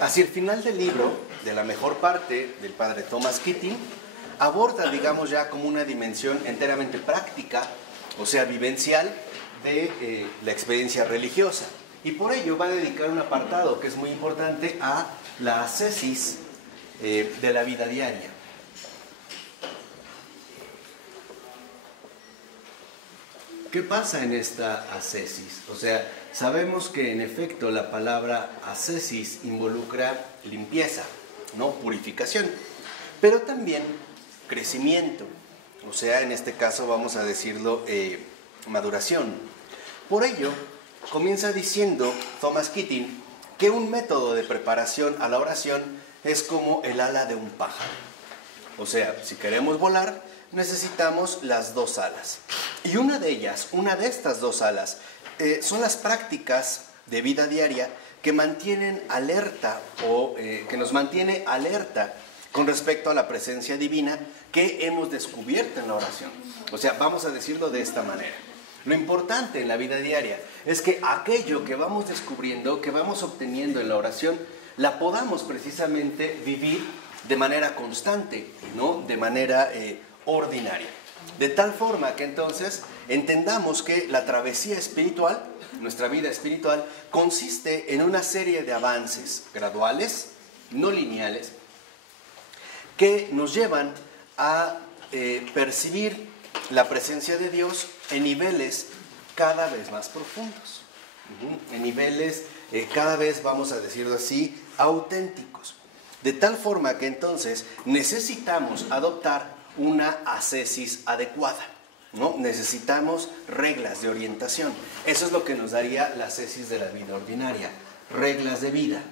Hacia el final del libro, de la mejor parte del padre Thomas Keating, aborda, digamos, ya como una dimensión enteramente práctica, o sea, vivencial, de la experiencia religiosa. Y por ello va a dedicar un apartado que es muy importante a la ascesis de la vida diaria. ¿Qué pasa en esta ascesis? O sea, sabemos que en efecto la palabra ascesis involucra limpieza, ¿no? Purificación, pero también crecimiento, o sea, en este caso vamos a decirlo maduración. Por ello, comienza diciendo Thomas Keating que un método de preparación a la oración es como el ala de un pájaro. O sea, si queremos volar, necesitamos las dos alas. Y una de estas dos alas, son las prácticas de vida diaria que mantienen alerta que nos mantiene alerta con respecto a la presencia divina que hemos descubierto en la oración. O sea, vamos a decirlo de esta manera. Lo importante en la vida diaria es que aquello que vamos descubriendo, que vamos obteniendo en la oración, la podamos precisamente vivir de manera constante, ¿no? De manera ordinaria. De tal forma que entonces entendamos que la travesía espiritual, nuestra vida espiritual, consiste en una serie de avances graduales, no lineales, que nos llevan a percibir la presencia de Dios en niveles cada vez más profundos, en niveles cada vez, vamos a decirlo así, auténticos. De tal forma que entonces necesitamos adoptar una ascesis adecuada, ¿no? Necesitamos reglas de orientación. Eso es lo que nos daría la ascesis de la vida ordinaria, reglas de vida,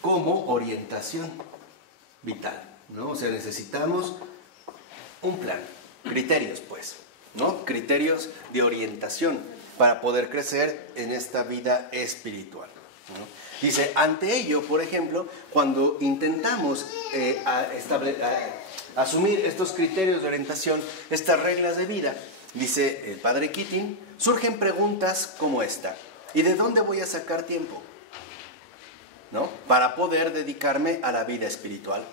como orientación vital, ¿no? O sea, necesitamos un plan, criterios pues, ¿no? Criterios de orientación para poder crecer en esta vida espiritual, ¿no? Dice, ante ello, por ejemplo, cuando intentamos asumir estos criterios de orientación, estas reglas de vida, dice el padre Keating, surgen preguntas como esta: ¿y de dónde voy a sacar tiempo, ¿no? Para poder dedicarme a la vida espiritual?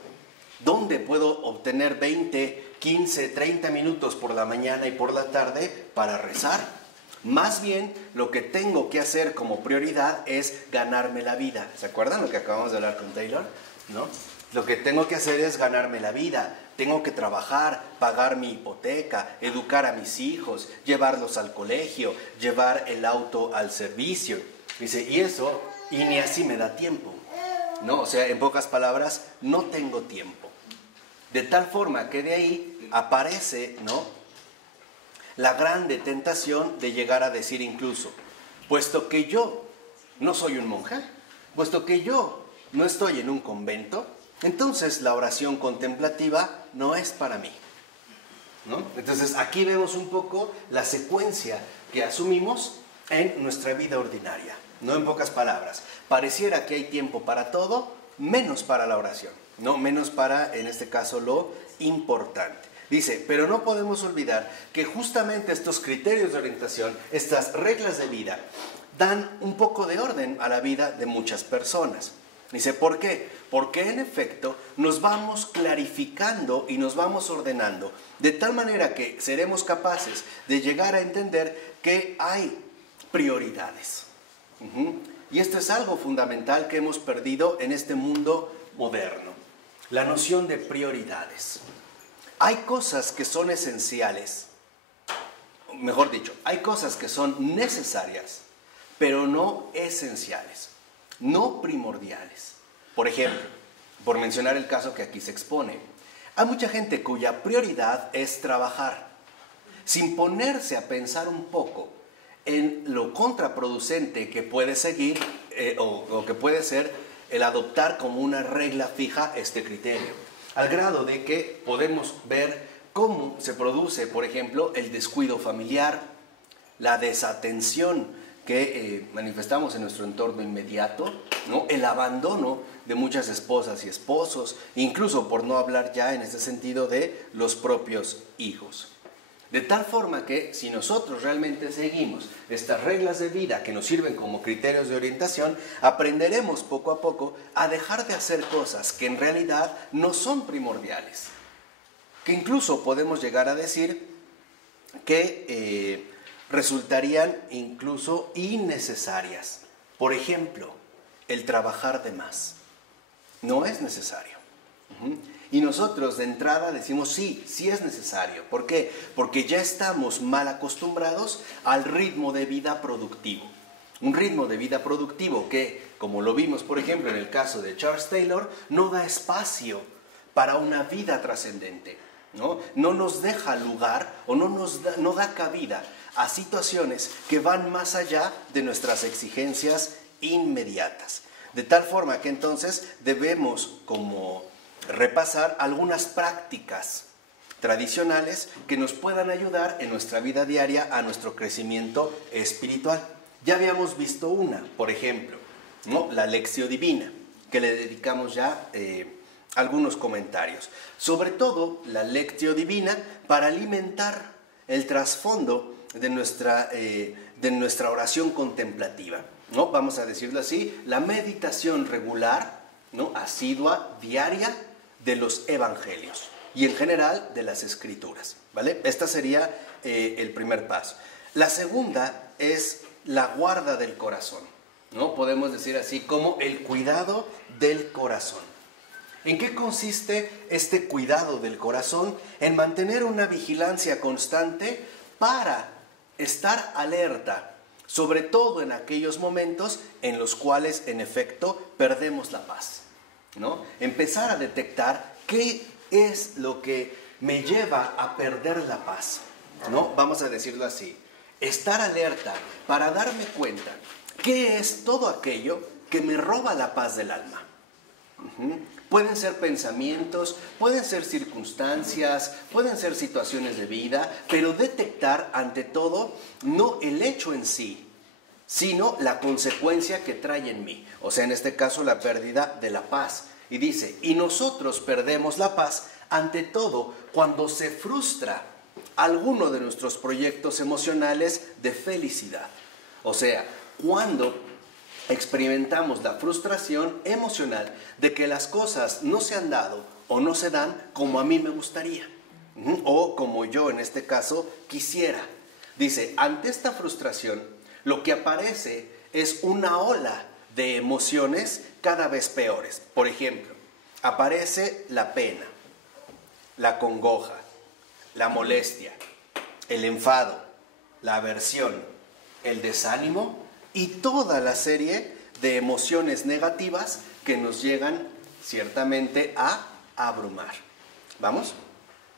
¿Dónde puedo obtener 20, 15, 30 minutos por la mañana y por la tarde para rezar? Más bien, lo que tengo que hacer como prioridad es ganarme la vida. ¿Se acuerdan lo que acabamos de hablar con Taylor? ¿No? Lo que tengo que hacer es ganarme la vida. Tengo que trabajar, pagar mi hipoteca, educar a mis hijos, llevarlos al colegio, llevar el auto al servicio. Dice, y eso, y ni así me da tiempo, ¿no? O sea, en pocas palabras, no tengo tiempo. De tal forma que de ahí aparece, ¿no?, la grande tentación de llegar a decir incluso, puesto que yo no soy un monje, puesto que yo no estoy en un convento, entonces la oración contemplativa no es para mí, ¿no? Entonces aquí vemos un poco la secuencia que asumimos en nuestra vida ordinaria, no en pocas palabras. Pareciera que hay tiempo para todo, menos para la oración, ¿no? Menos para, en este caso, lo importante. Dice, pero no podemos olvidar que justamente estos criterios de orientación, estas reglas de vida, dan un poco de orden a la vida de muchas personas. Dice, ¿por qué? Porque en efecto nos vamos clarificando y nos vamos ordenando, de tal manera que seremos capaces de llegar a entender que hay prioridades. Y esto es algo fundamental que hemos perdido en este mundo moderno, la noción de prioridades. Hay cosas que son esenciales, mejor dicho, hay cosas que son necesarias, pero no esenciales, no primordiales. Por ejemplo, por mencionar el caso que aquí se expone, hay mucha gente cuya prioridad es trabajar, sin ponerse a pensar un poco en lo contraproducente que puede seguir o que puede ser el adoptar como una regla fija este criterio. Al grado de que podemos ver cómo se produce, por ejemplo, el descuido familiar, la desatención que manifestamos en nuestro entorno inmediato, ¿no? El abandono de muchas esposas y esposos, incluso por no hablar ya en este sentido de los propios hijos. De tal forma que si nosotros realmente seguimos estas reglas de vida que nos sirven como criterios de orientación, aprenderemos poco a poco a dejar de hacer cosas que en realidad no son primordiales. Que incluso podemos llegar a decir que resultarían incluso innecesarias. Por ejemplo, el trabajar de más. No es necesario. Y nosotros de entrada decimos sí es necesario. ¿Por qué? Porque ya estamos mal acostumbrados al ritmo de vida productivo. Un ritmo de vida productivo que, como lo vimos por ejemplo en el caso de Charles Taylor, no da espacio para una vida trascendente. No nos deja lugar o no da cabida a situaciones que van más allá de nuestras exigencias inmediatas. De tal forma que entonces debemos como repasar algunas prácticas tradicionales que nos puedan ayudar en nuestra vida diaria a nuestro crecimiento espiritual. Ya habíamos visto una, por ejemplo, la Lectio Divina, que le dedicamos ya algunos comentarios. Sobre todo la Lectio Divina para alimentar el trasfondo de nuestra oración contemplativa. Vamos a decirlo así, la meditación regular, asidua, diaria, de los evangelios y en general de las escrituras, ¿vale? Esta sería el primer paso. La segunda es la guarda del corazón, Podemos decir así como el cuidado del corazón. ¿En qué consiste este cuidado del corazón? En mantener una vigilancia constante para estar alerta, sobre todo en aquellos momentos en los cuales en efecto perdemos la paz. Empezar a detectar qué es lo que me lleva a perder la paz. Vamos a decirlo así. Estar alerta para darme cuenta qué es todo aquello que me roba la paz del alma. Pueden ser pensamientos, pueden ser circunstancias, pueden ser situaciones de vida, pero detectar ante todo no el hecho en sí, sino la consecuencia que trae en mí. O sea, en este caso la pérdida de la paz. Y dice, y nosotros perdemos la paz ante todo cuando se frustra alguno de nuestros proyectos emocionales de felicidad. O sea, cuando experimentamos la frustración emocional de que las cosas no se han dado o no se dan como a mí me gustaría, o como yo en este caso quisiera. Dice, ante esta frustración, lo que aparece es una ola de emociones cada vez peores. Por ejemplo, aparece la pena, la congoja, la molestia, el enfado, la aversión, el desánimo y toda la serie de emociones negativas que nos llegan ciertamente a abrumar. ¿Vamos?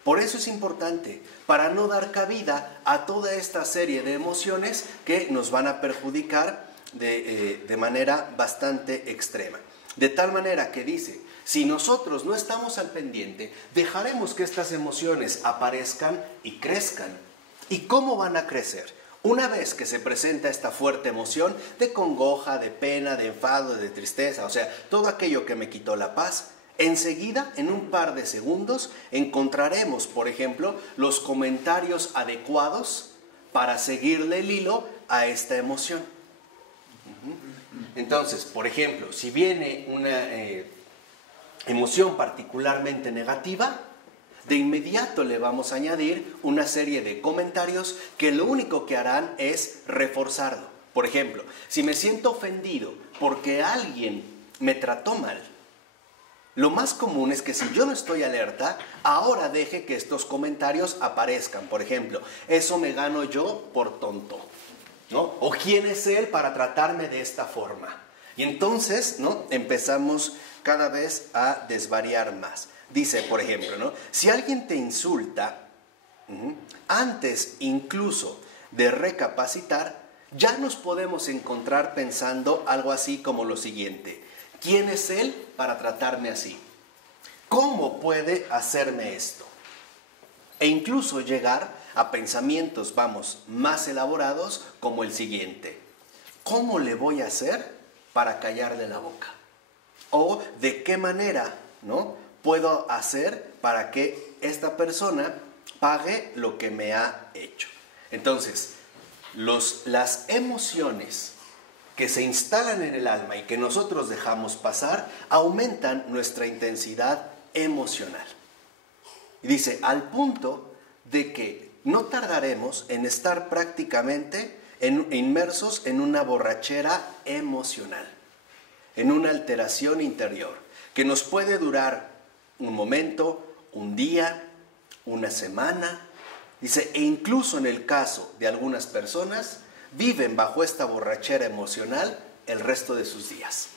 Por eso es importante, para no dar cabida a toda esta serie de emociones que nos van a perjudicar de manera bastante extrema. De tal manera que dice, si nosotros no estamos al pendiente, dejaremos que estas emociones aparezcan y crezcan. ¿Y cómo van a crecer? Una vez que se presenta esta fuerte emoción de congoja, de pena, de enfado, de tristeza, o sea, todo aquello que me quitó la paz, enseguida, en un par de segundos, encontraremos, por ejemplo, los comentarios adecuados para seguirle el hilo a esta emoción. Entonces, por ejemplo, si viene una emoción particularmente negativa, de inmediato le vamos a añadir una serie de comentarios que lo único que harán es reforzarlo. Por ejemplo, si me siento ofendido porque alguien me trató mal, lo más común es que si yo no estoy alerta, ahora deje que estos comentarios aparezcan. Por ejemplo, eso me gano yo por tonto, O quién es él para tratarme de esta forma. Y entonces, empezamos cada vez a desvariar más. Dice, por ejemplo, si alguien te insulta, antes incluso de recapacitar, ya nos podemos encontrar pensando algo así como lo siguiente. ¿Quién es él para tratarme así? ¿Cómo puede hacerme esto? E incluso llegar a pensamientos, más elaborados como el siguiente. ¿Cómo le voy a hacer para callarle la boca? O ¿de qué manera, puedo hacer para que esta persona pague lo que me ha hecho. Entonces, las emociones que se instalan en el alma y que nosotros dejamos pasar aumentan nuestra intensidad emocional. Y dice, al punto de que no tardaremos en estar prácticamente inmersos en una borrachera emocional, en una alteración interior, que nos puede durar un momento, un día, una semana. Dice, e incluso en el caso de algunas personas, viven bajo esta borrachera emocional el resto de sus días,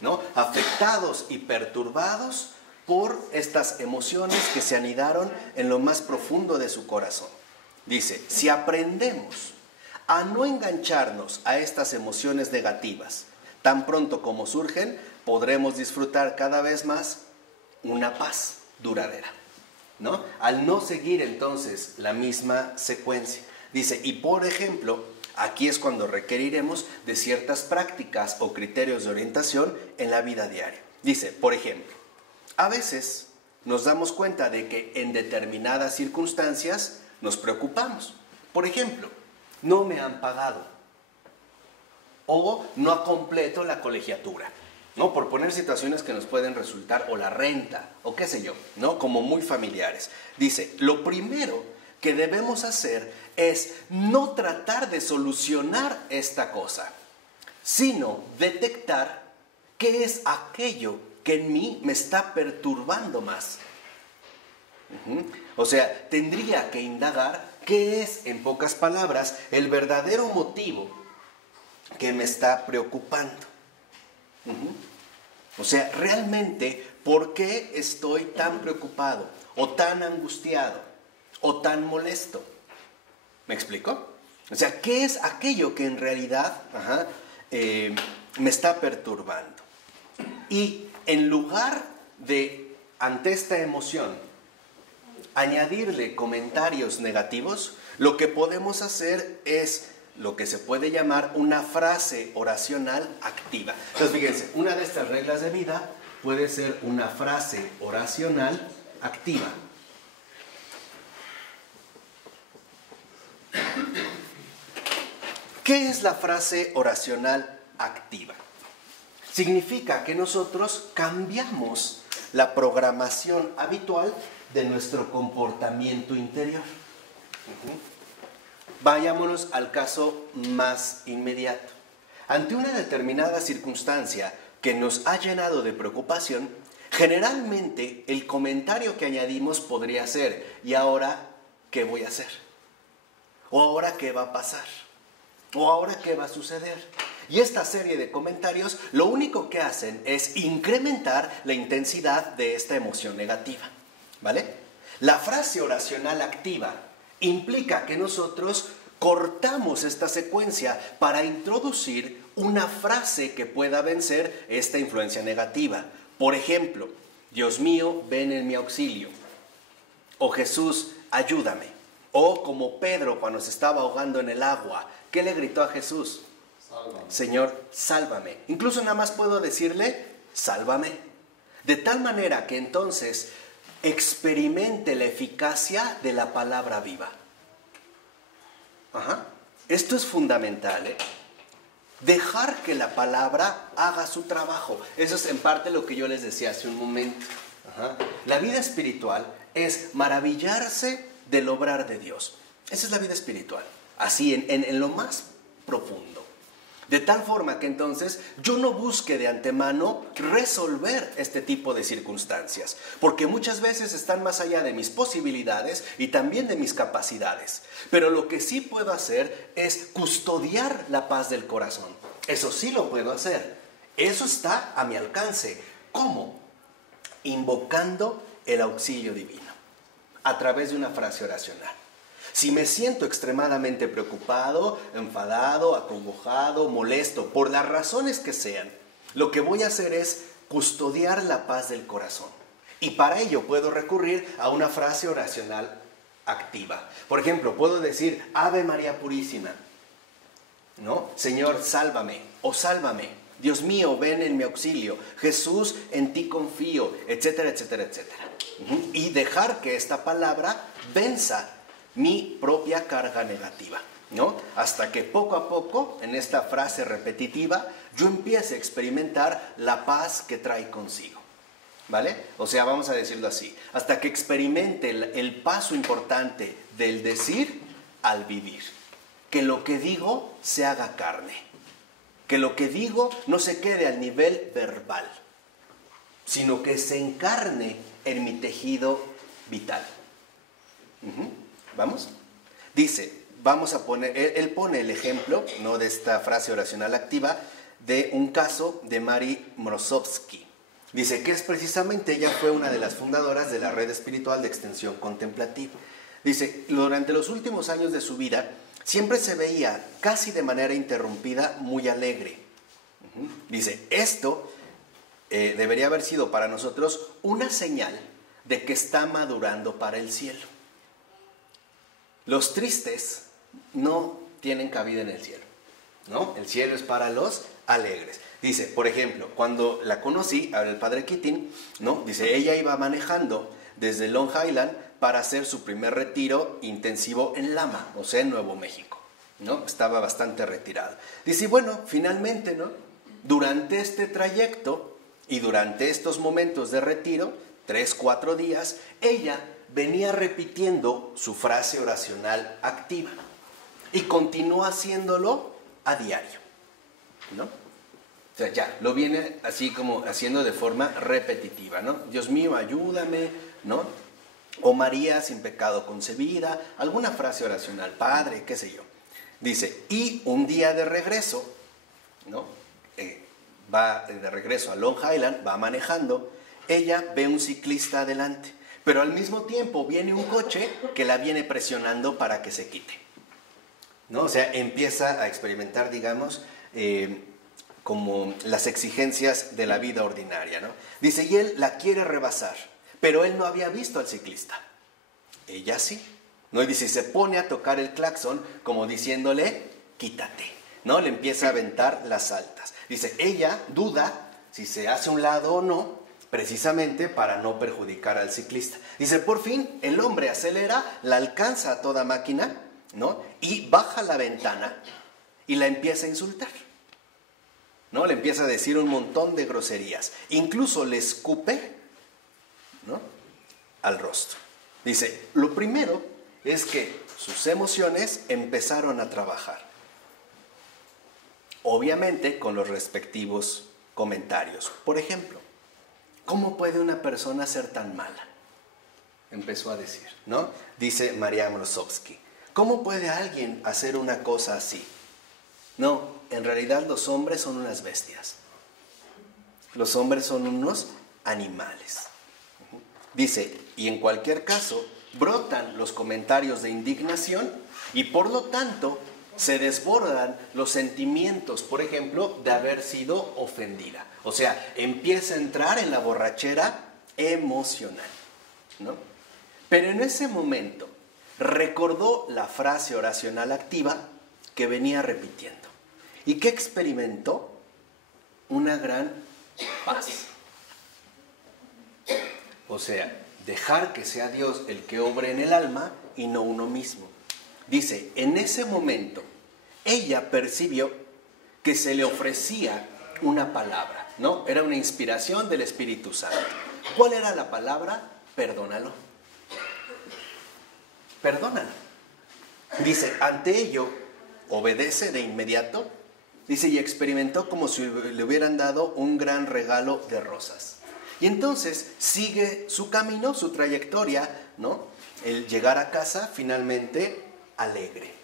¿no? Afectados y perturbados por estas emociones que se anidaron en lo más profundo de su corazón. Dice, si aprendemos a no engancharnos a estas emociones negativas, tan pronto como surgen, podremos disfrutar cada vez más una paz duradera, ¿no? Al no seguir entonces la misma secuencia. Dice, y por ejemplo, aquí es cuando requeriremos de ciertas prácticas o criterios de orientación en la vida diaria. Dice, por ejemplo, a veces nos damos cuenta de que en determinadas circunstancias nos preocupamos. Por ejemplo, no me han pagado o no completo la colegiatura, ¿no? Por poner situaciones que nos pueden resultar, o la renta, o qué sé yo, ¿no? Como muy familiares. Dice, lo primero que debemos hacer es no tratar de solucionar esta cosa, sino detectar qué es aquello que en mí me está perturbando más. O sea, tendría que indagar qué es, en pocas palabras, el verdadero motivo que me está preocupando. O sea, realmente, ¿por qué estoy tan preocupado, o tan angustiado, o tan molesto? ¿Me explico? O sea, ¿qué es aquello que en realidad me está perturbando? Y en lugar de, ante esta emoción, añadirle comentarios negativos, lo que podemos hacer es lo que se puede llamar una frase oracional activa. Entonces, fíjense, una de estas reglas de vida puede ser una frase oracional activa. ¿Qué es la frase oracional activa? Significa que nosotros cambiamos la programación habitual de nuestro comportamiento interior. Vayámonos al caso más inmediato. Ante una determinada circunstancia que nos ha llenado de preocupación, generalmente el comentario que añadimos podría ser, ¿y ahora qué voy a hacer? ¿O ahora qué va a pasar? ¿O ahora qué va a suceder? Y esta serie de comentarios lo único que hacen es incrementar la intensidad de esta emoción negativa, ¿vale? La frase oracional activa implica que nosotros cortamos esta secuencia para introducir una frase que pueda vencer esta influencia negativa. Por ejemplo, Dios mío, ven en mi auxilio. O Jesús, ayúdame. O como Pedro cuando se estaba ahogando en el agua, ¿qué le gritó a Jesús? Sálvame. Señor, sálvame. Incluso nada más puedo decirle, sálvame. De tal manera que entonces experimente la eficacia de la palabra viva. Esto es fundamental, ¿eh? Dejar que la palabra haga su trabajo. Eso es en parte lo que yo les decía hace un momento. La vida espiritual es maravillarse del obrar de Dios. Esa es la vida espiritual, así en lo más profundo. De tal forma que entonces yo no busque de antemano resolver este tipo de circunstancias, porque muchas veces están más allá de mis posibilidades y también de mis capacidades. Pero lo que sí puedo hacer es custodiar la paz del corazón. Eso sí lo puedo hacer. Eso está a mi alcance. ¿Cómo? Invocando el auxilio divino a través de una frase oracional. Si me siento extremadamente preocupado, enfadado, acongojado, molesto, por las razones que sean, lo que voy a hacer es custodiar la paz del corazón. Y para ello puedo recurrir a una frase oracional activa. Por ejemplo, puedo decir, Ave María Purísima, ¿no? Señor, sálvame, o sálvame, Dios mío, ven en mi auxilio. Jesús, en ti confío, etcétera, etcétera, etcétera. Y dejar que esta palabra venza mi propia carga negativa, ¿no? Hasta que poco a poco, en esta frase repetitiva, yo empiece a experimentar la paz que trae consigo, ¿vale? O sea, vamos a decirlo así, hasta que experimente el paso importante del decir al vivir. Que lo que digo se haga carne. Que lo que digo no se quede al nivel verbal, sino que se encarne en mi tejido vital. ¿Vamos? Dice, vamos a poner, él pone el ejemplo, ¿no?, de esta frase oracional activa, de un caso de Mary Mrozowski. Dice que es precisamente, ella fue una de las fundadoras de la red espiritual de extensión contemplativa. Dice, durante los últimos años de su vida, siempre se veía, casi de manera interrumpida, muy alegre. Dice, esto debería haber sido para nosotros una señal de que está madurando para el cielo. Los tristes no tienen cabida en el cielo, ¿no? El cielo es para los alegres. Dice, por ejemplo, cuando la conocí, el padre Keating, ¿no? Dice, ella iba manejando desde Long Island para hacer su primer retiro intensivo en Lama, o sea, en Nuevo México, ¿no? Estaba bastante retirado. Dice, bueno, finalmente, ¿no?, durante este trayecto y durante estos momentos de retiro, 3, 4 días, ella venía repitiendo su frase oracional activa y continuó haciéndolo a diario, ¿no? O sea, ya, lo viene así como haciendo de forma repetitiva, ¿no? Dios mío, ayúdame, ¿no? O María sin pecado concebida, alguna frase oracional, Padre, qué sé yo. Dice, y un día de regreso, ¿no?, va de regreso a Long Island, va manejando, ella ve un ciclista adelante, pero al mismo tiempo viene un coche que la viene presionando para que se quite, ¿no? O sea, empieza a experimentar, digamos, como las exigencias de la vida ordinaria, ¿no? Dice, y él la quiere rebasar, pero él no había visto al ciclista. Ella sí, ¿no? Y dice, se pone a tocar el claxon como diciéndole, quítate, ¿no? Le empieza a aventar las altas. Dice, ella duda si se hace a un lado o no, precisamente para no perjudicar al ciclista. Dice, por fin, el hombre acelera, la alcanza a toda máquina, ¿no?, y baja la ventana y la empieza a insultar, ¿no? Le empieza a decir un montón de groserías. Incluso le escupe, ¿no?, al rostro. Dice, lo primero es que sus emociones empezaron a trabajar. Obviamente con los respectivos comentarios. Por ejemplo, ¿cómo puede una persona ser tan mala? Empezó a decir, ¿no? Dice María Mrozowski, ¿cómo puede alguien hacer una cosa así? No, en realidad los hombres son unas bestias. Los hombres son unos animales. Dice, y en cualquier caso, brotan los comentarios de indignación y por lo tanto se desbordan los sentimientos, por ejemplo, de haber sido ofendida. O sea, empieza a entrar en la borrachera emocional, ¿no? Pero en ese momento recordó la frase oracional activa que venía repitiendo. ¿Y qué experimentó? Una gran paz. O sea, dejar que sea Dios el que obre en el alma y no uno mismo. Dice, en ese momento, ella percibió que se le ofrecía una palabra, ¿no? Era una inspiración del Espíritu Santo. ¿Cuál era la palabra? Perdónalo. Perdónalo. Dice, ante ello, obedece de inmediato. Dice, y experimentó como si le hubieran dado un gran regalo de rosas. Y entonces sigue su camino, su trayectoria, ¿no? El llegar a casa finalmente alegre.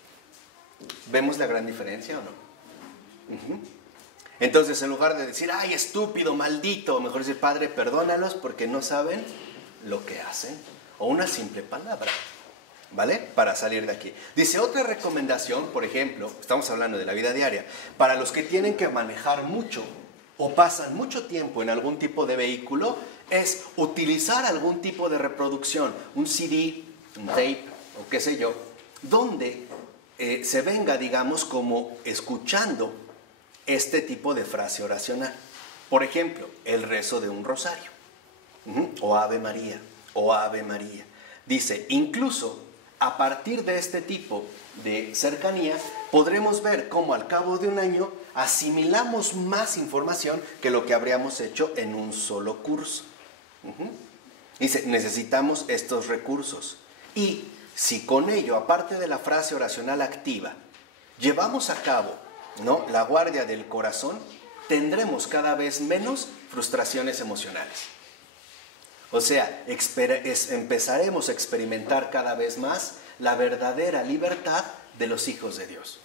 ¿Vemos la gran diferencia o no? Entonces, en lugar de decir, ay, estúpido, maldito, mejor decir, Padre, perdónalos porque no saben lo que hacen. O una simple palabra, ¿vale? Para salir de aquí. Dice, otra recomendación, por ejemplo, estamos hablando de la vida diaria, para los que tienen que manejar mucho o pasan mucho tiempo en algún tipo de vehículo, es utilizar algún tipo de reproducción, un CD, un tape o qué sé yo, donde se venga, digamos, como escuchando este tipo de frase oracional. Por ejemplo, el rezo de un rosario, o Ave María, o Ave María. Dice, incluso a partir de este tipo de cercanía, podremos ver cómo al cabo de un año asimilamos más información que lo que habríamos hecho en un solo curso. Dice, necesitamos estos recursos. Y si con ello, aparte de la frase oracional activa, llevamos a cabo, ¿no?, la guardia del corazón, tendremos cada vez menos frustraciones emocionales. O sea, empezaremos a experimentar cada vez más la verdadera libertad de los hijos de Dios.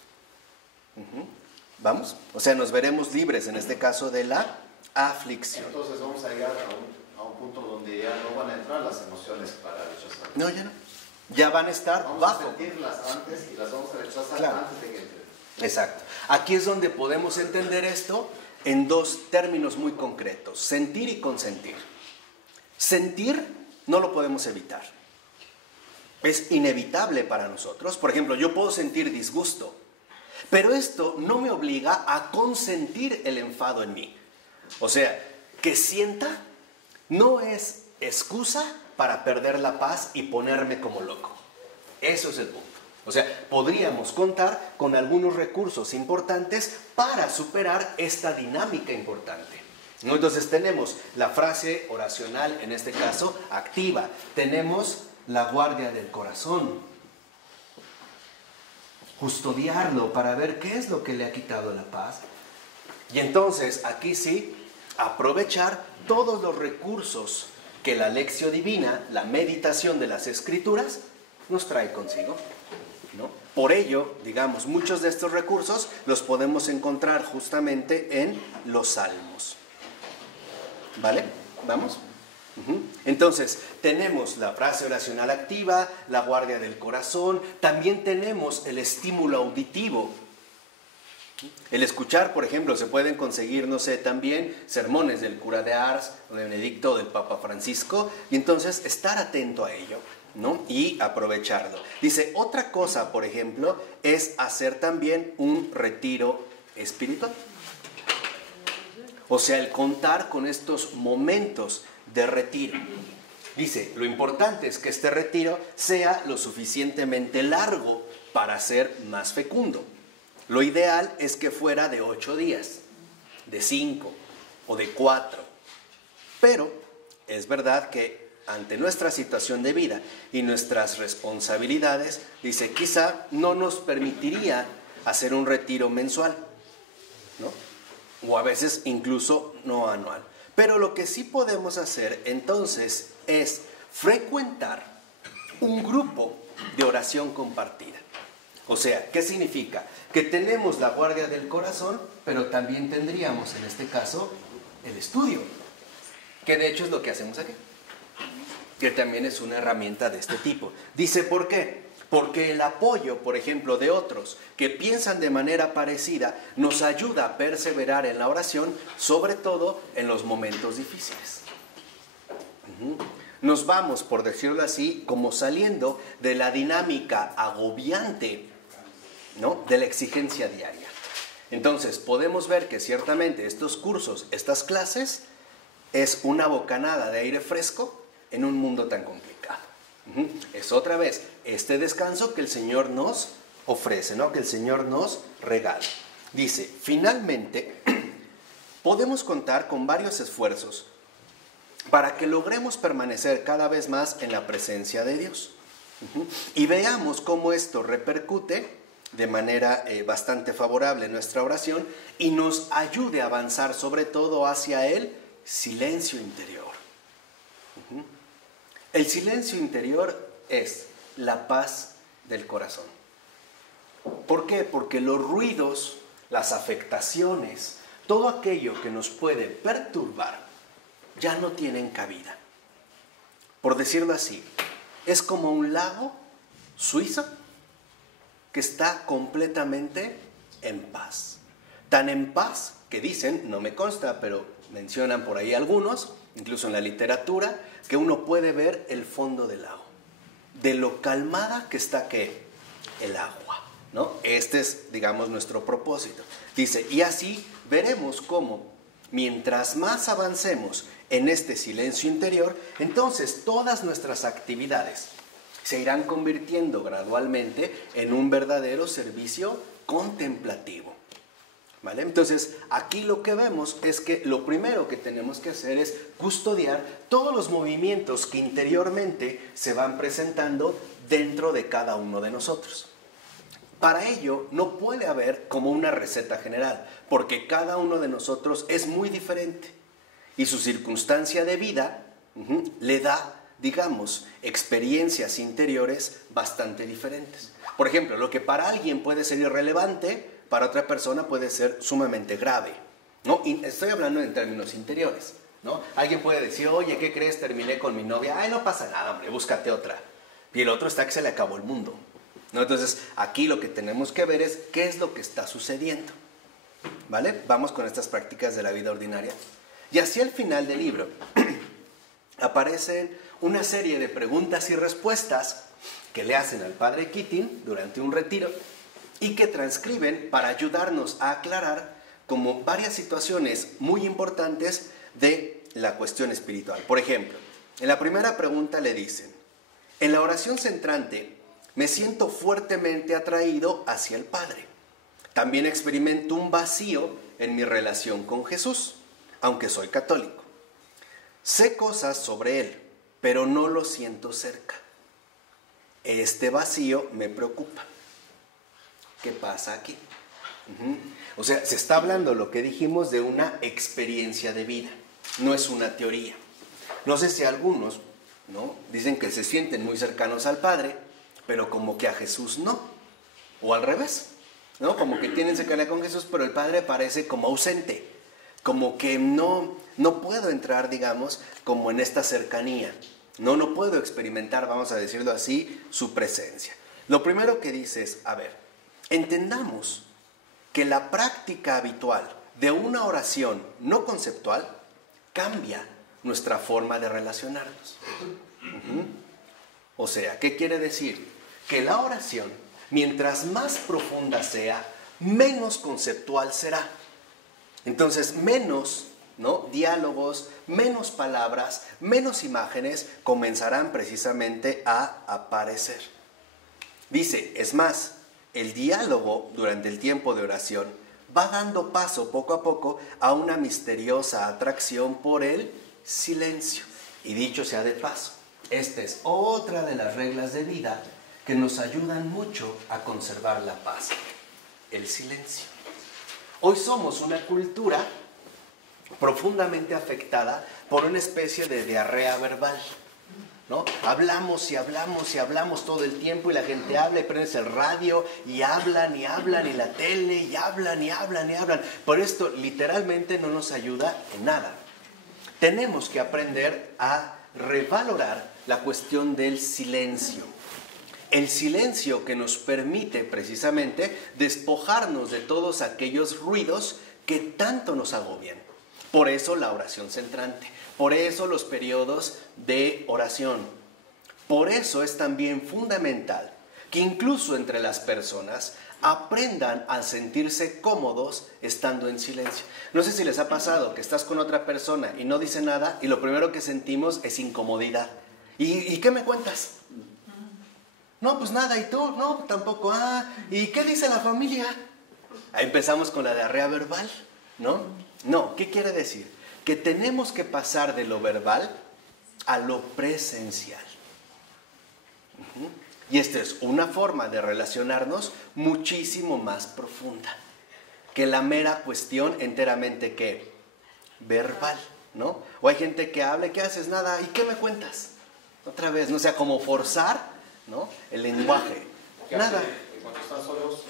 ¿Vamos? O sea, nos veremos libres en este caso de la aflicción. Entonces vamos a llegar a un punto donde ya no van a entrar las emociones para rechazar. No, ya no. Ya van a estar vamos bajo. a sentirlas antes y las vamos a rechazar, claro, antes de que entren. Exacto. Aquí es donde podemos entender esto en dos términos muy concretos: sentir y consentir. Sentir no lo podemos evitar. Es inevitable para nosotros. Por ejemplo, yo puedo sentir disgusto, pero esto no me obliga a consentir el enfado en mí. O sea, que sienta no es excusa para perder la paz y ponerme como loco. Eso es el punto. O sea, podríamos contar con algunos recursos importantes para superar esta dinámica importante, ¿no? Entonces tenemos la frase oracional, en este caso, activa. Tenemos la guardia del corazón. Custodiarlo para ver qué es lo que le ha quitado la paz. Y entonces, aquí sí, aprovechar todos los recursos que la lección divina, la meditación de las Escrituras, nos trae consigo, ¿no? Por ello, digamos, muchos de estos recursos los podemos encontrar justamente en los Salmos. ¿Vale? ¿Vamos? Entonces, tenemos la frase oracional activa, la guardia del corazón, también tenemos el estímulo auditivo. El escuchar, por ejemplo, se pueden conseguir, no sé, también sermones del cura de Ars, de Benedicto, del Papa Francisco, y entonces estar atento a ello, ¿no? Y aprovecharlo. Dice, otra cosa, por ejemplo, es hacer también un retiro espiritual. O sea, el contar con estos momentos de retiro. Dice, lo importante es que este retiro sea lo suficientemente largo para ser más fecundo. Lo ideal es que fuera de 8 días, de 5 o de 4. Pero es verdad que ante nuestra situación de vida y nuestras responsabilidades, dice, quizá no nos permitiría hacer un retiro mensual, ¿no? O a veces incluso no anual. Pero lo que sí podemos hacer entonces es frecuentar un grupo de oración compartida. O sea, ¿qué significa? Que tenemos la guardia del corazón, pero también tendríamos en este caso el estudio, que de hecho es lo que hacemos aquí, que también es una herramienta de este tipo. Dice, ¿por qué? Porque el apoyo, por ejemplo, de otros que piensan de manera parecida nos ayuda a perseverar en la oración, sobre todo en los momentos difíciles. Nos vamos, por decirlo así, como saliendo de la dinámica agobiante, ¿no?, de la exigencia diaria. Entonces, podemos ver que ciertamente estos cursos, estas clases, es una bocanada de aire fresco en un mundo tan complicado. Es otra vez este descanso que el Señor nos ofrece, ¿no?, que el Señor nos regala. Dice, finalmente, podemos contar con varios esfuerzos para que logremos permanecer cada vez más en la presencia de Dios. Y veamos cómo esto repercute de manera bastante favorable en nuestra oración y nos ayude a avanzar sobre todo hacia el silencio interior. El silencio interior es la paz del corazón. ¿Por qué? Porque los ruidos, las afectaciones, todo aquello que nos puede perturbar, ya no tienen cabida. Por decirlo así, es como un lago suizo que está completamente en paz. Tan en paz que dicen, no me consta, pero mencionan por ahí algunos, incluso en la literatura, que uno puede ver el fondo del lago, de lo calmada que está, ¿qué?, el agua. ¿no? Este es, digamos, nuestro propósito. Dice, y así veremos cómo, mientras más avancemos en este silencio interior, entonces todas nuestras actividades se irán convirtiendo gradualmente en un verdadero servicio contemplativo. ¿Vale? Entonces, aquí lo que vemos es que lo primero que tenemos que hacer es custodiar todos los movimientos que interiormente se van presentando dentro de cada uno de nosotros. Para ello, no puede haber como una receta general, porque cada uno de nosotros es muy diferente y su circunstancia de vida le da, digamos, experiencias interiores bastante diferentes. Por ejemplo, lo que para alguien puede ser irrelevante, para otra persona puede ser sumamente grave, ¿no? Y estoy hablando en términos interiores, ¿no? Alguien puede decir, oye, ¿qué crees? Terminé con mi novia. Ay, no pasa nada, hombre, búscate otra. Y el otro está que se le acabó el mundo, ¿no? Entonces, aquí lo que tenemos que ver es qué es lo que está sucediendo, ¿vale? Vamos con estas prácticas de la vida ordinaria. Y así al final del libro aparecen una serie de preguntas y respuestas que le hacen al padre Keating durante un retiro y que transcriben para ayudarnos a aclarar como varias situaciones muy importantes de la cuestión espiritual. Por ejemplo, en la primera pregunta le dicen, en la oración centrante me siento fuertemente atraído hacia el Padre. También experimento un vacío en mi relación con Jesús, aunque soy católico. Sé cosas sobre Él, pero no lo siento cerca. Este vacío me preocupa. ¿Qué pasa aquí? O sea, se está hablando, lo que dijimos, de una experiencia de vida, no es una teoría. No sé si algunos, ¿no?, dicen que se sienten muy cercanos al Padre, pero como que a Jesús no, o al revés, ¿no? Como que tienen cercanía con Jesús, pero el Padre parece como ausente, como que no puedo entrar, digamos, como en esta cercanía, no puedo experimentar, vamos a decirlo así, su presencia. Lo primero que dice es, a ver, entendamos que la práctica habitual de una oración no conceptual cambia nuestra forma de relacionarnos. O sea, ¿qué quiere decir? Que la oración, mientras más profunda sea, menos conceptual será. Entonces, menos, ¿no?, diálogos, menos palabras, menos imágenes comenzarán precisamente a aparecer. Dice, es más, el diálogo durante el tiempo de oración va dando paso poco a poco a una misteriosa atracción por el silencio. Y dicho sea de paso, esta es otra de las reglas de vida que nos ayudan mucho a conservar la paz, el silencio. Hoy somos una cultura profundamente afectada por una especie de diarrea verbal, ¿no? Hablamos y hablamos y hablamos todo el tiempo y la gente habla y prendes el radio y hablan y hablan y la tele y hablan y hablan y hablan. Por esto literalmente no nos ayuda en nada. Tenemos que aprender a revalorar la cuestión del silencio. El silencio que nos permite precisamente despojarnos de todos aquellos ruidos que tanto nos agobian. Por eso la oración centrante, por eso los periodos de oración. Por eso es también fundamental que incluso entre las personas aprendan a sentirse cómodos estando en silencio. No sé si les ha pasado que estás con otra persona y no dice nada y lo primero que sentimos es incomodidad. ¿Y qué me cuentas? No, pues nada, ¿y tú? No, tampoco. ¿Y qué dice la familia? Ahí empezamos con la diarrea verbal, ¿no? No, ¿qué quiere decir? Que tenemos que pasar de lo verbal a lo presencial. Y esta es una forma de relacionarnos muchísimo más profunda que la mera cuestión enteramente que verbal, ¿no? O hay gente que habla, ¿qué haces? Nada, ¿y qué me cuentas? Otra vez, no sea como forzar, ¿no?, el lenguaje. Nada. Cuando están solos.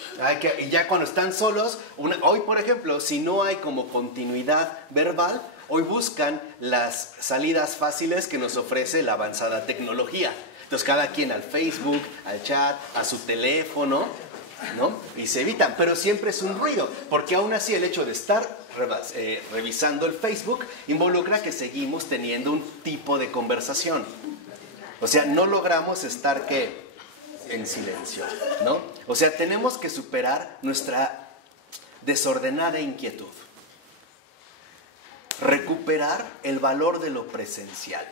Y ya cuando están solos, hoy por ejemplo, si no hay como continuidad verbal, hoy buscan las salidas fáciles que nos ofrece la avanzada tecnología. Entonces cada quien al Facebook, al chat, a su teléfono, ¿no? Y se evitan, pero siempre es un ruido, porque aún así el hecho de estar revisando el Facebook involucra que seguimos teniendo un tipo de conversación. O sea, no logramos estar, ¿qué?, en silencio, ¿no? O sea, tenemos que superar nuestra desordenada inquietud. Recuperar el valor de lo presencial.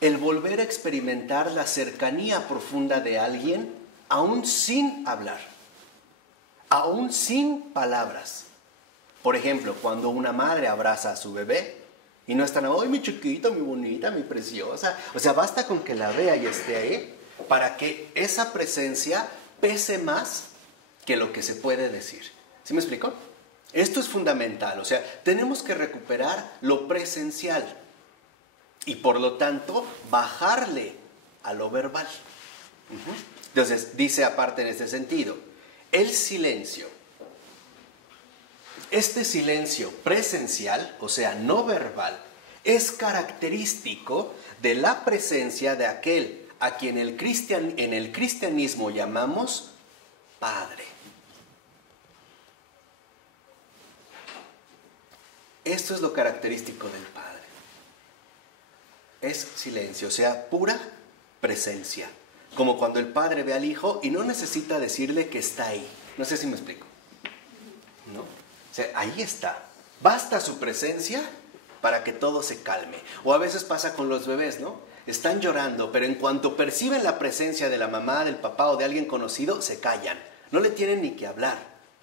El volver a experimentar la cercanía profunda de alguien, aún sin hablar, aún sin palabras. Por ejemplo, cuando una madre abraza a su bebé y no están, ¡ay, mi chiquita, mi bonita, mi preciosa! O sea, basta con que la vea y esté ahí para que esa presencia pese más que lo que se puede decir. ¿Sí me explico? Esto es fundamental, o sea, tenemos que recuperar lo presencial y por lo tanto bajarle a lo verbal. Entonces, dice aparte en este sentido, el silencio. Este silencio presencial, o sea, no verbal, es característico de la presencia de aquel a quien en el cristianismo llamamos Padre. Esto es lo característico del Padre. Es silencio, o sea, pura presencia. Como cuando el Padre ve al Hijo y no necesita decirle que está ahí. No sé si me explico. ¿No? O sea, ahí está. Basta su presencia para que todo se calme. O a veces pasa con los bebés, ¿no? Están llorando, pero en cuanto perciben la presencia de la mamá, del papá o de alguien conocido, se callan. No le tienen ni que hablar.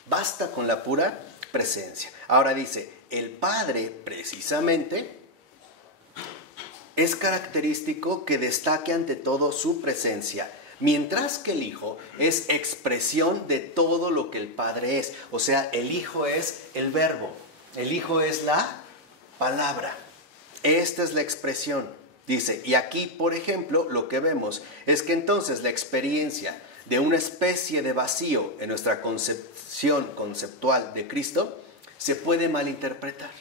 Basta con la pura presencia. Ahora dice, el Padre precisamente es característico que destaque ante todo su presencia, mientras que el Hijo es expresión de todo lo que el Padre es. O sea, el Hijo es el verbo, el Hijo es la palabra. Esta es la expresión. Dice, y aquí, por ejemplo, lo que vemos es que entonces la experiencia de una especie de vacío en nuestra concepción conceptual de Cristo se puede malinterpretar.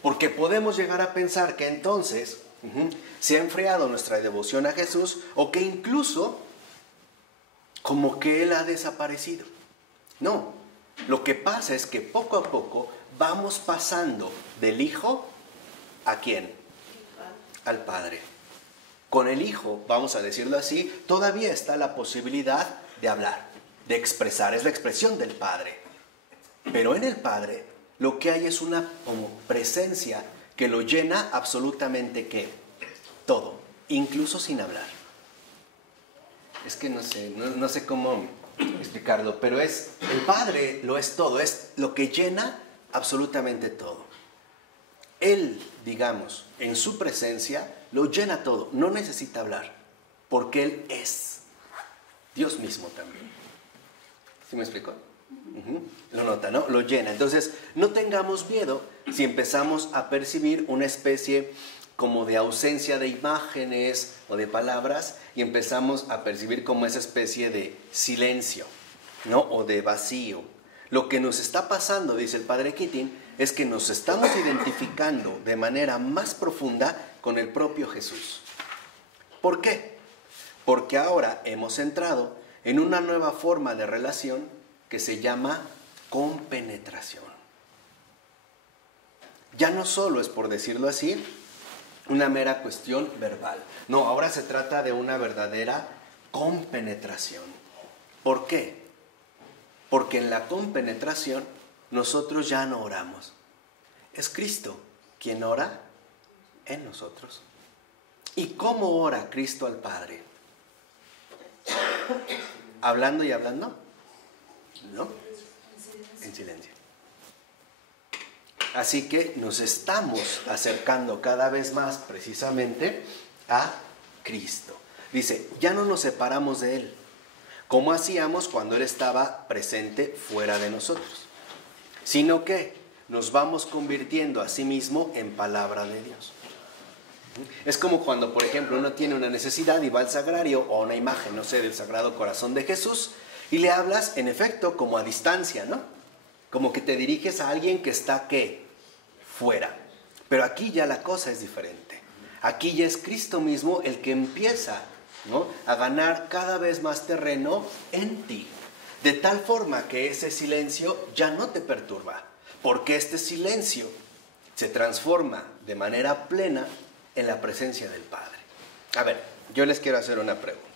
Porque podemos llegar a pensar que entonces se ha enfriado nuestra devoción a Jesús o que incluso como que Él ha desaparecido. No, lo que pasa es que poco a poco vamos pasando del Hijo ¿a quién? Al Padre. Con el Hijo, vamos a decirlo así, todavía está la posibilidad de hablar, de expresar, es la expresión del Padre. Pero en el Padre lo que hay es una como presencia que lo llena absolutamente ¿qué? Todo, incluso sin hablar. Es que no sé cómo explicarlo, pero el Padre lo es todo, es lo que llena absolutamente todo. Él, digamos, en su presencia lo llena todo, no necesita hablar, porque Él es Dios mismo también. ¿Sí me explico? Lo nota, ¿no? Lo llena. Entonces, no tengamos miedo si empezamos a percibir una especie como de ausencia de imágenes o de palabras y empezamos a percibir como esa especie de silencio, ¿no? O de vacío. Lo que nos está pasando, dice el Padre Keating, es que nos estamos identificando de manera más profunda con el propio Jesús. ¿Por qué? Porque ahora hemos entrado en una nueva forma de relación que se llama compenetración. Ya no solo es, por decirlo así, una mera cuestión verbal. No, ahora se trata de una verdadera compenetración. ¿Por qué? Porque en la compenetración nosotros ya no oramos. Es Cristo quien ora en nosotros. ¿Y cómo ora Cristo al Padre? ¿Hablando y hablando? ¿No? En silencio. Así que nos estamos acercando cada vez más precisamente a Cristo. Dice, ya no nos separamos de Él, como hacíamos cuando Él estaba presente fuera de nosotros, sino que nos vamos convirtiendo a sí mismo en palabra de Dios. Es como cuando, por ejemplo, uno tiene una necesidad y va al sagrario o a una imagen, no sé, del Sagrado Corazón de Jesús y le hablas, en efecto, como a distancia, ¿no? Como que te diriges a alguien que está, ¿qué? Fuera. Pero aquí ya la cosa es diferente. Aquí ya es Cristo mismo el que empieza, ¿no?, a ganar cada vez más terreno en ti. De tal forma que ese silencio ya no te perturba, porque este silencio se transforma de manera plena en la presencia del Padre. A ver, yo les quiero hacer una pregunta.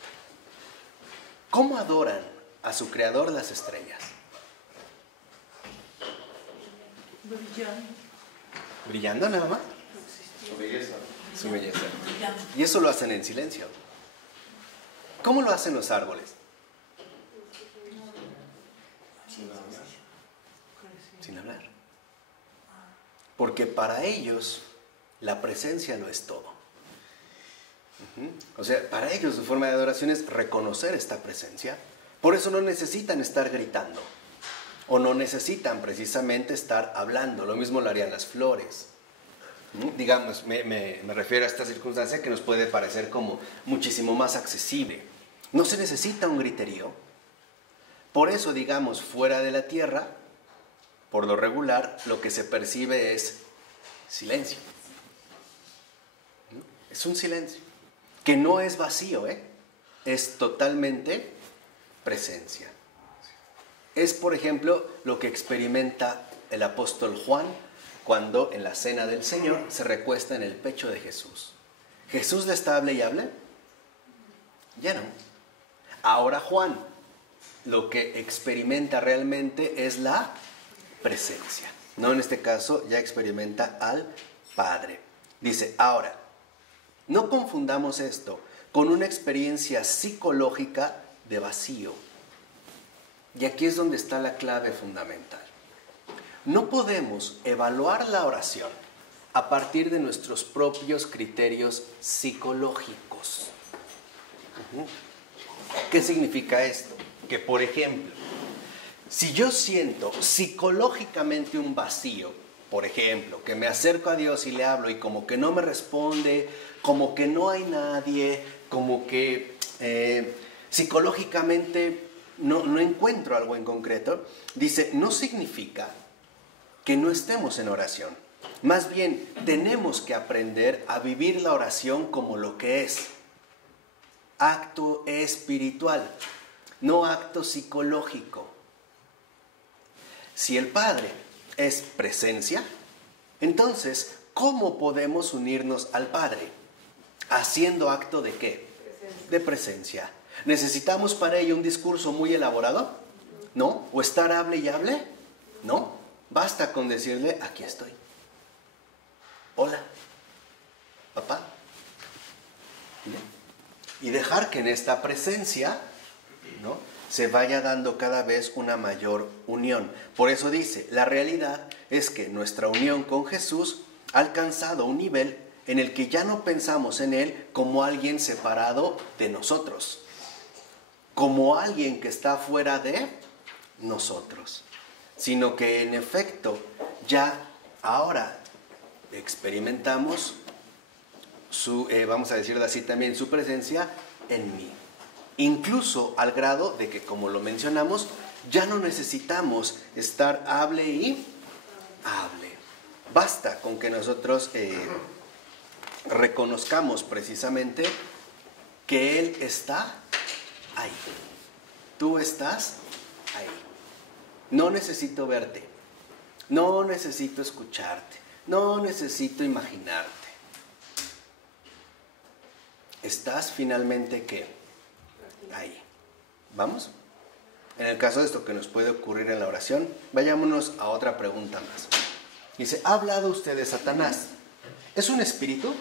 ¿Cómo adoran a su creador las estrellas? Brillando nada más. Su belleza. Su belleza. Y eso lo hacen en silencio. ¿Cómo lo hacen los árboles? Sin hablar. Porque para ellos la presencia lo es todo. O sea, para ellos su forma de adoración es reconocer esta presencia. Por eso no necesitan estar gritando. O no necesitan precisamente estar hablando. Lo mismo lo harían las flores. Digamos, me refiero a esta circunstancia que nos puede parecer como muchísimo más accesible. No se necesita un griterío. Por eso, digamos, fuera de la tierra, por lo regular, lo que se percibe es silencio. Es un silencio, que no es vacío, es totalmente presencia. Es, por ejemplo, lo que experimenta el apóstol Juan cuando en la cena del Señor se recuesta en el pecho de Jesús. ¿Jesús le está hable y hable? Ya no. Ahora Juan lo que experimenta realmente es la presencia. No, en este caso ya experimenta al Padre. Dice, ahora, no confundamos esto con una experiencia psicológica de vacío. Y aquí es donde está la clave fundamental. No podemos evaluar la oración a partir de nuestros propios criterios psicológicos. ¿Qué significa esto? Que, por ejemplo, si yo siento psicológicamente un vacío, por ejemplo, que me acerco a Dios y le hablo y como que no me responde, como que no hay nadie, como que psicológicamente no encuentro algo en concreto, dice, no significa que no estemos en oración. Más bien, tenemos que aprender a vivir la oración como lo que es. Acto espiritual, no acto psicológico. Si el Padre es presencia, entonces, ¿cómo podemos unirnos al Padre? ¿Haciendo acto de qué? De presencia. ¿Necesitamos para ello un discurso muy elaborado? ¿No? ¿O estar hable y hable? No. Basta con decirle, aquí estoy. Hola, papá. Y dejar que en esta presencia, ¿no?, se vaya dando cada vez una mayor unión. Por eso dice, la realidad es que nuestra unión con Jesús ha alcanzado un nivel en el que ya no pensamos en Él como alguien separado de nosotros, como alguien que está fuera de nosotros, sino que en efecto ya ahora experimentamos su, vamos a decirlo así también, su presencia en mí. Incluso al grado de que, como lo mencionamos, ya no necesitamos estar hable y hable. Basta con que nosotros reconozcamos precisamente que Él está ahí. Tú estás ahí. No necesito verte. No necesito escucharte. No necesito imaginarte. ¿Estás finalmente qué? Ahí. ¿Vamos? En el caso de esto que nos puede ocurrir en la oración, vayámonos a otra pregunta más. Dice, ¿ha hablado usted de Satanás? ¿Es un espíritu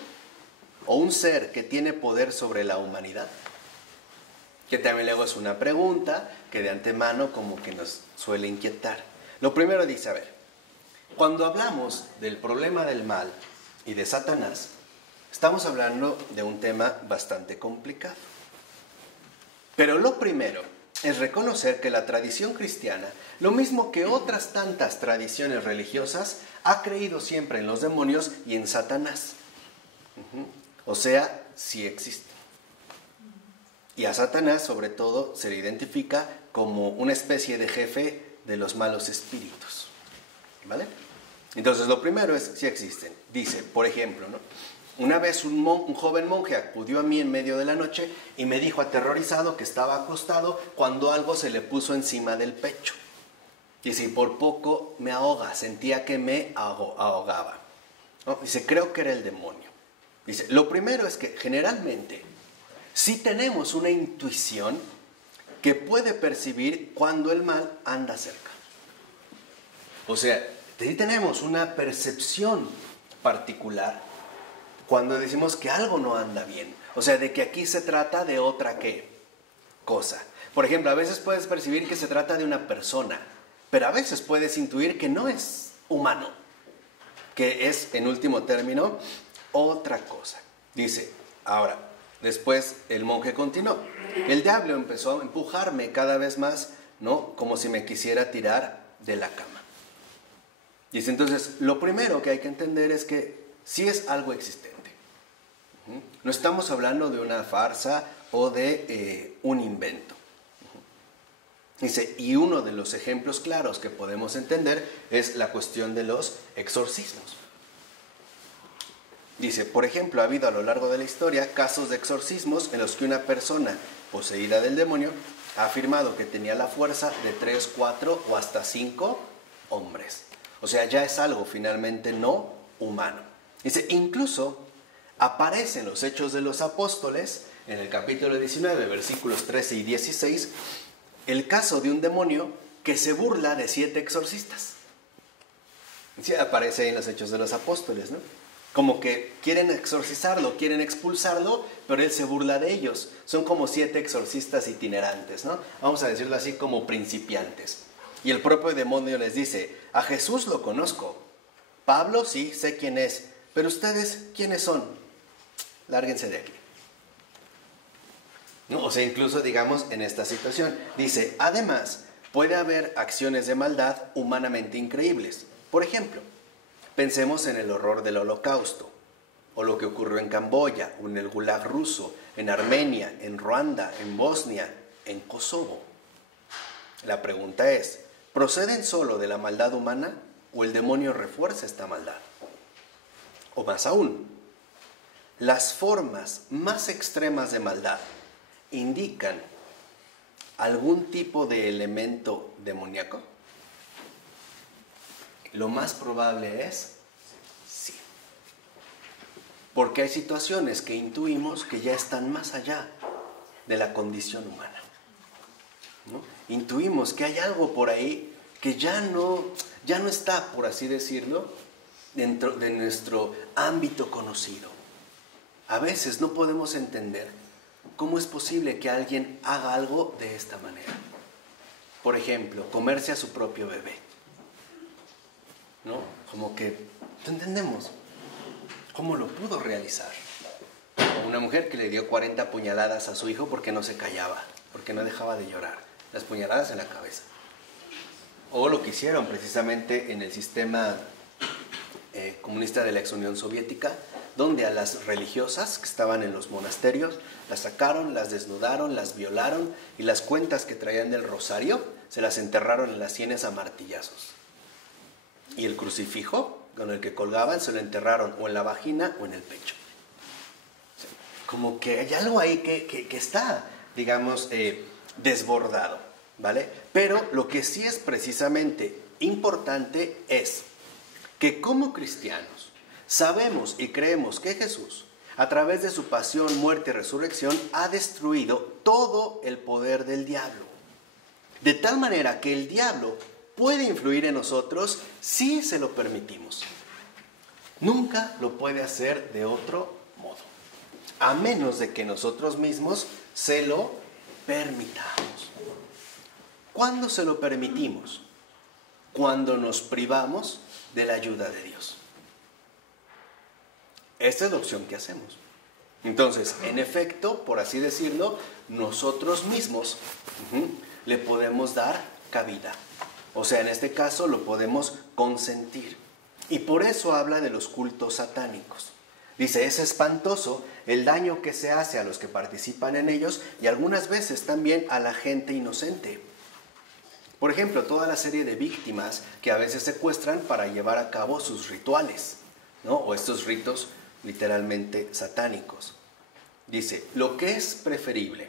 o un ser que tiene poder sobre la humanidad? Que también luego es una pregunta que de antemano como que nos suele inquietar. Lo primero dice, a ver, cuando hablamos del problema del mal y de Satanás, estamos hablando de un tema bastante complicado. Pero lo primero es reconocer que la tradición cristiana, lo mismo que otras tantas tradiciones religiosas, ha creído siempre en los demonios y en Satanás. O sea, sí existe. Y a Satanás, sobre todo, se le identifica como una especie de jefe de los malos espíritus. ¿Vale? Entonces, lo primero es, sí existen. Dice, por ejemplo, ¿no?, una vez un joven monje acudió a mí en medio de la noche y me dijo aterrorizado que estaba acostado cuando algo se le puso encima del pecho. Dice, y por poco me ahoga, sentía que me ahogaba. ¿No? Dice, creo que era el demonio. Dice, lo primero es que generalmente sí tenemos una intuición que puede percibir cuando el mal anda cerca. O sea, ahí tenemos una percepción particular cuando decimos que algo no anda bien. O sea, de que aquí se trata de otra ¿qué? Cosa. Por ejemplo, a veces puedes percibir que se trata de una persona, pero a veces puedes intuir que no es humano, que es, en último término, otra cosa. Dice, ahora, después el monje continuó. El diablo empezó a empujarme cada vez más, ¿no? Como si me quisiera tirar de la cama. Dice, entonces, lo primero que hay que entender es que sí es algo existente. No estamos hablando de una farsa o de un invento. Dice, y uno de los ejemplos claros que podemos entender es la cuestión de los exorcismos. Dice, por ejemplo, ha habido a lo largo de la historia casos de exorcismos en los que una persona poseída del demonio ha afirmado que tenía la fuerza de 3, 4 o hasta 5 hombres. O sea, ya es algo finalmente no humano. Dice, incluso aparece en los Hechos de los Apóstoles, en el capítulo 19, versículos 13 y 16, el caso de un demonio que se burla de 7 exorcistas. Sí, aparece ahí en los Hechos de los Apóstoles, ¿no? Como que quieren exorcizarlo, quieren expulsarlo, pero él se burla de ellos. Son como 7 exorcistas itinerantes, ¿no? Vamos a decirlo así, como principiantes. Y el propio demonio les dice, a Jesús lo conozco. Pablo sí, sé quién es. Pero ustedes, ¿quiénes son? Lárguense de aquí. ¿No? O sea, incluso digamos en esta situación. Dice, además, puede haber acciones de maldad humanamente increíbles. Por ejemplo, pensemos en el horror del Holocausto, o lo que ocurrió en Camboya, o en el Gulag ruso, en Armenia, en Ruanda, en Bosnia, en Kosovo. La pregunta es, ¿proceden solo de la maldad humana o el demonio refuerza esta maldad? O más aún, ¿las formas más extremas de maldad indican algún tipo de elemento demoníaco? Lo más probable es sí. Porque hay situaciones que intuimos que ya están más allá de la condición humana, ¿no? Intuimos que hay algo por ahí que ya no está, por así decirlo, dentro de nuestro ámbito conocido. A veces no podemos entender cómo es posible que alguien haga algo de esta manera. Por ejemplo, comerse a su propio bebé, ¿no? Como que no entendemos cómo lo pudo realizar. Una mujer que le dio 40 puñaladas a su hijo porque no se callaba, porque no dejaba de llorar. Las puñaladas en la cabeza. O lo que hicieron precisamente en el sistema comunista de la ex Unión Soviética, donde a las religiosas que estaban en los monasterios las sacaron, las desnudaron, las violaron y las cuentas que traían del rosario se las enterraron en las sienes a martillazos. Y el crucifijo con el que colgaban se lo enterraron o en la vagina o en el pecho. Como que hay algo ahí que está, digamos, desbordado, ¿vale? Pero lo que sí es precisamente importante es que como cristianos sabemos y creemos que Jesús, a través de su pasión, muerte y resurrección, ha destruido todo el poder del diablo. De tal manera que el diablo puede influir en nosotros si se lo permitimos. Nunca lo puede hacer de otro modo, a menos de que nosotros mismos se lo permitamos. ¿Cuándo se lo permitimos? Cuando nos privamos de la ayuda de Dios. Esta es la opción que hacemos. Entonces, en efecto, por así decirlo, nosotros mismos le podemos dar cabida. O sea, en este caso lo podemos consentir. Y por eso habla de los cultos satánicos. Dice, es espantoso el daño que se hace a los que participan en ellos y algunas veces también a la gente inocente. Por ejemplo, toda la serie de víctimas que a veces secuestran para llevar a cabo sus rituales, ¿no? O estos ritos literalmente satánicos. Dice, lo que es preferible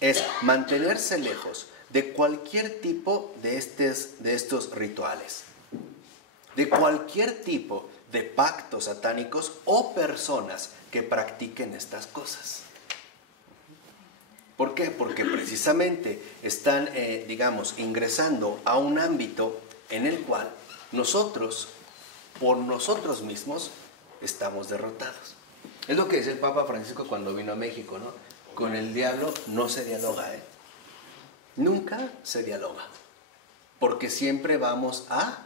es mantenerse lejos de cualquier tipo de estos rituales, de cualquier tipo de pactos satánicos o personas que practiquen estas cosas. ¿Por qué? Porque precisamente están, ingresando a un ámbito en el cual nosotros, por nosotros mismos, estamos derrotados. Es lo que dice el Papa Francisco cuando vino a México, ¿no? Con el diablo no se dialoga, ¿eh? Nunca se dialoga, porque siempre vamos a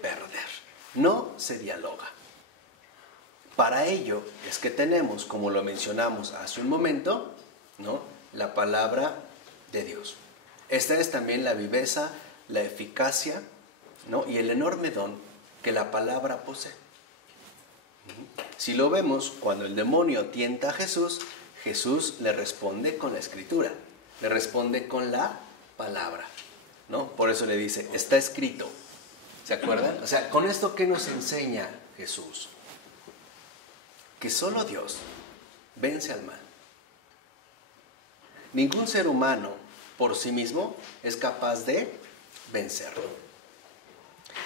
perder. No se dialoga. Para ello es que tenemos, como lo mencionamos hace un momento, ¿no?, la palabra de Dios. Esta es también la viveza, la eficacia, ¿no?, y el enorme don que la palabra posee. Si lo vemos, cuando el demonio tienta a Jesús, Jesús le responde con la Escritura, le responde con la palabra, ¿no? Por eso le dice, está escrito. ¿Se acuerdan? O sea, ¿con esto qué nos enseña Jesús? Que solo Dios vence al mal. Ningún ser humano por sí mismo es capaz de vencerlo.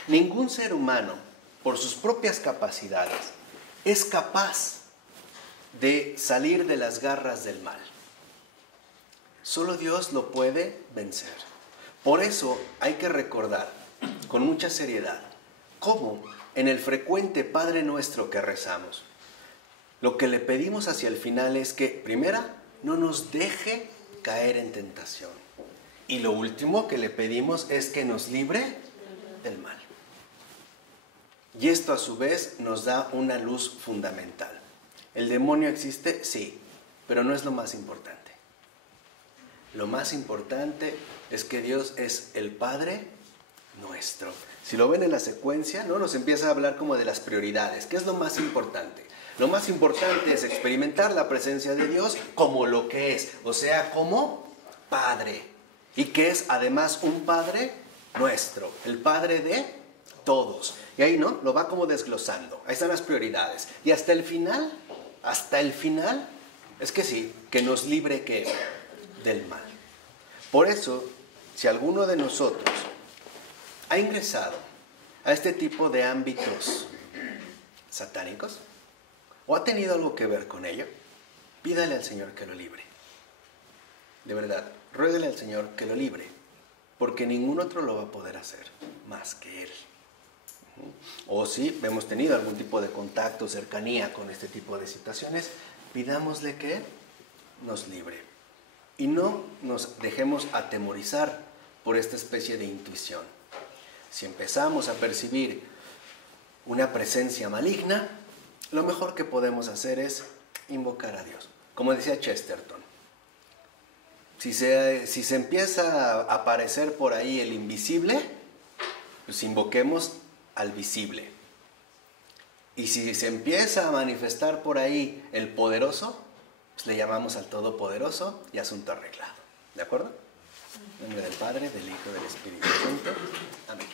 Ningún ser humano, por sus propias capacidades, es capaz de salir de las garras del mal. Solo Dios lo puede vencer. Por eso hay que recordar con mucha seriedad cómo en el frecuente Padre Nuestro que rezamos, lo que le pedimos hacia el final es que, primera, no nos deje caer en tentación. Y lo último que le pedimos es que nos libre del mal. Y esto a su vez nos da una luz fundamental. ¿El demonio existe? Sí, pero no es lo más importante. Lo más importante es que Dios es el Padre nuestro. Si lo ven en la secuencia, ¿no?, nos empieza a hablar como de las prioridades. ¿Qué es lo más importante? Lo más importante es experimentar la presencia de Dios como lo que es, o sea, como Padre. Y que es además un Padre nuestro, el Padre de todos. Y ahí, ¿no?, lo va como desglosando. Ahí están las prioridades. Y hasta el final, es que sí, que nos libre ¿qué? Del mal. Por eso, si alguno de nosotros ha ingresado a este tipo de ámbitos satánicos, o ha tenido algo que ver con ello, pídale al Señor que lo libre. De verdad, ruégale al Señor que lo libre, porque ningún otro lo va a poder hacer más que Él. O si hemos tenido algún tipo de contacto, cercanía con este tipo de situaciones, pidámosle que nos libre. Y no nos dejemos atemorizar por esta especie de intuición. Si empezamos a percibir una presencia maligna, lo mejor que podemos hacer es invocar a Dios. Como decía Chesterton, si se empieza a aparecer por ahí el invisible, pues invoquemos al visible. Y si se empieza a manifestar por ahí el poderoso, pues le llamamos al Todopoderoso y asunto arreglado. ¿De acuerdo? En nombre del Padre, del Hijo y del Espíritu Santo. Amén.